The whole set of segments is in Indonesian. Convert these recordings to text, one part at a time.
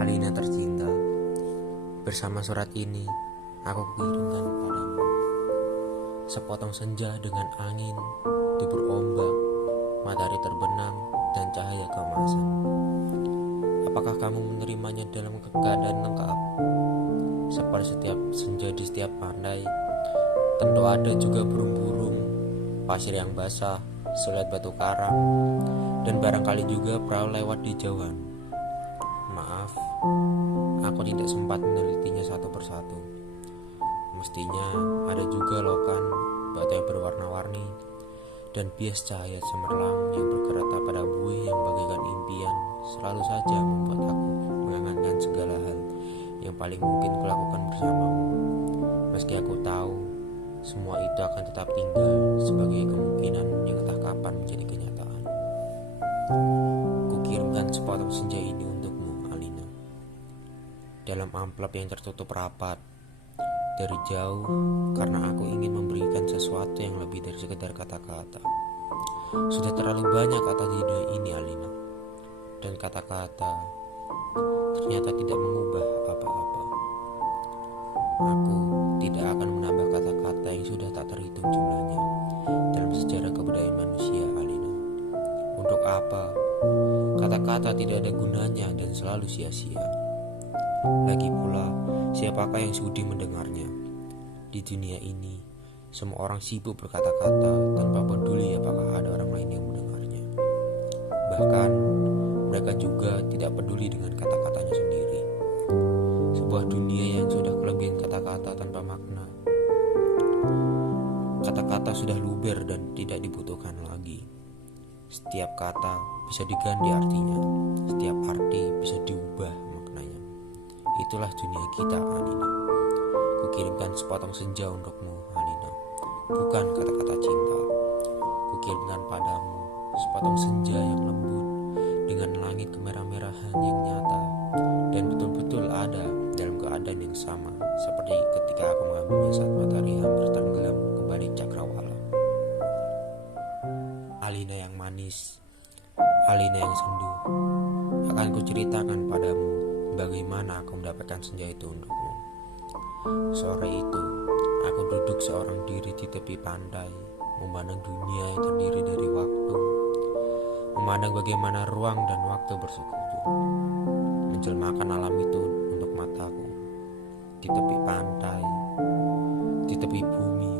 Alina tercinta, bersama surat ini aku kirimkan padamu. Sepotong senja dengan angin, debur ombak, matahari terbenam, dan cahaya keemasan. Apakah kamu menerimanya dalam keadaan lengkap? Seperti setiap senja di setiap pantai, tentu ada juga burung-burung, pasir yang basah, selat batu karang, dan barangkali juga perahu lewat di jauhan. Maaf, aku tidak sempat menelitinya satu persatu. Mestinya ada juga lokan batu yang berwarna-warni dan bias cahaya cemerlang yang berkereta pada buih yang bagaikan impian selalu saja membuat aku mengangankan segala hal yang paling mungkin kulakukan bersamamu. Meski aku tahu semua itu akan tetap tinggal sebagai kemungkinan yang entah kapan menjadi kenyataan. Kukirimkan sepotong senja ini untukmu, Alina, dalam amplop yang tertutup rapat. Dari jauh, karena aku ingin memberikan sesuatu yang lebih dari sekedar kata-kata. Sudah terlalu banyak kata di dunia ini, Alina, dan kata-kata ternyata tidak mengubah apa-apa. Aku tidak akan menambah kata-kata yang sudah tak terhitung jumlahnya dalam sejarah kebudayaan manusia, Alina. Untuk apa? Kata-kata tidak ada gunanya dan selalu sia-sia. Lagi pula, siapakah yang sudi mendengarnya? Di dunia ini, semua orang sibuk berkata-kata tanpa peduli apakah ada orang lain yang mendengarnya. Bahkan, mereka juga tidak peduli dengan kata-katanya sendiri. Sebuah dunia yang sudah kelebihan kata-kata tanpa makna. Kata-kata sudah luber dan tidak dibutuhkan lagi. Setiap kata bisa diganti artinya. Setiap arti bisa diubah maknanya. Itulah dunia kita, Alina. Kukirimkan sepotong senja untukmu, Alina. Bukan kata-kata cinta. Kukirimkan padamu sepotong senja yang lembut dengan langit kemerah-merahan yang nyata dan betul-betul ada dalam keadaan yang sama seperti ketika aku mengambilnya saat matahari hampir tenggelam kembali cakrawala. Alina yang manis, Alina yang sendu, akan kuceritakan padamu bagaimana aku mendapatkan senja itu untukmu. Sore itu, aku duduk seorang diri di tepi pantai, memandang dunia yang terdiri dari waktu, memandang bagaimana ruang dan waktu bersekutu, menjelmakan alam itu untuk mataku. Di tepi pantai, di tepi bumi,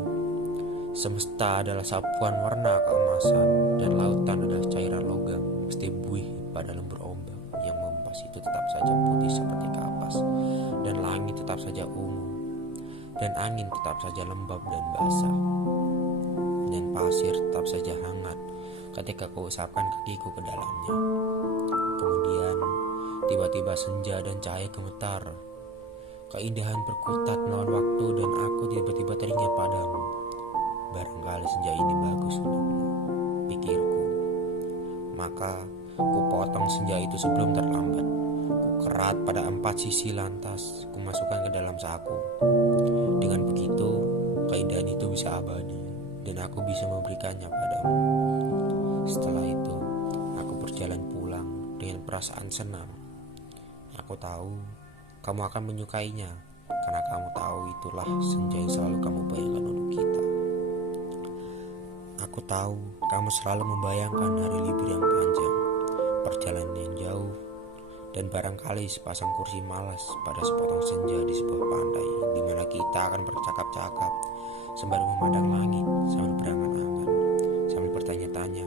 semesta adalah sapuan warna keemasan dan lautan adalah cairan logam, mesti buih pada lembur ombak yang mempas itu tetap saja putih seperti kapas, dan langit tetap saja ungu, dan angin tetap saja lembab dan basah, dan pasir tetap saja hangat ketika kau usapkan kakiku ke dalamnya. Kemudian tiba-tiba senja dan cahaya gemetar. Keindahan berkutat melawan waktu dan aku tiba-tiba teringat padamu. Barangkali senja ini bagus untukmu, pikirku. Maka ku potong senja itu sebelum terlambat. Ku kerat pada 4 sisi lantas ku masukkan ke dalam saku. Dengan begitu, keindahan itu bisa abadi dan aku bisa memberikannya padamu. Setelah itu, aku berjalan pulang dengan perasaan senang. Aku tahu kamu akan menyukainya karena kamu tahu itulah senja yang selalu kamu bayangkan untuk kita. Aku tahu kamu selalu membayangkan hari libur yang panjang, perjalanan yang jauh, dan barangkali sepasang kursi malas pada sepotong senja di sebuah pantai di mana kita akan bercakap-cakap sembari memandang langit sambil berangan-angan, sambil bertanya-tanya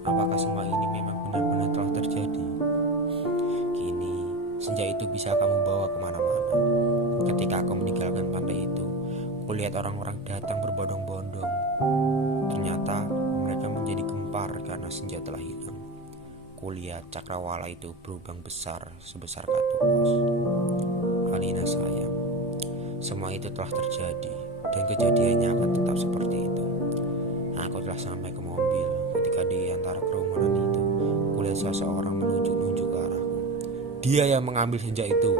apakah semua ini memang benar-benar telah terjadi. Kini senja itu bisa kamu bawa kemana-mana. Ketika aku meninggalkan pantai itu, kulihat orang-orang datang berbondong-bondong. Ternyata mereka menjadi gempar karena senja telah hilang. Kulihat cakrawala itu berubang besar sebesar katu pos. Alina sayang, semua itu telah terjadi dan kejadiannya akan tetap seperti itu. Aku telah sampai ke mobil ketika di antara kerumunan itu kulihat seseorang menunjuk-nunjuk ke arahku. Dia yang mengambil senja itu.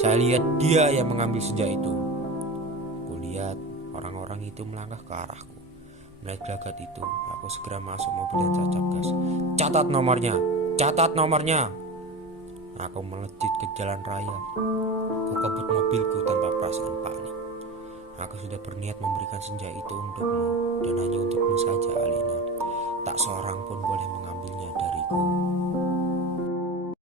Saya lihat dia yang mengambil senja itu. Kulihat orang-orang itu melangkah ke arahku. Melihat gelagat itu, aku segera masuk mobil dan tancap gas. Catat nomornya, catat nomornya. Aku melejit ke jalan raya. Ku kebut mobilku tanpa perasaan panik. Aku sudah berniat memberikan senja itu untukmu, dan hanya untukmu saja, Alina.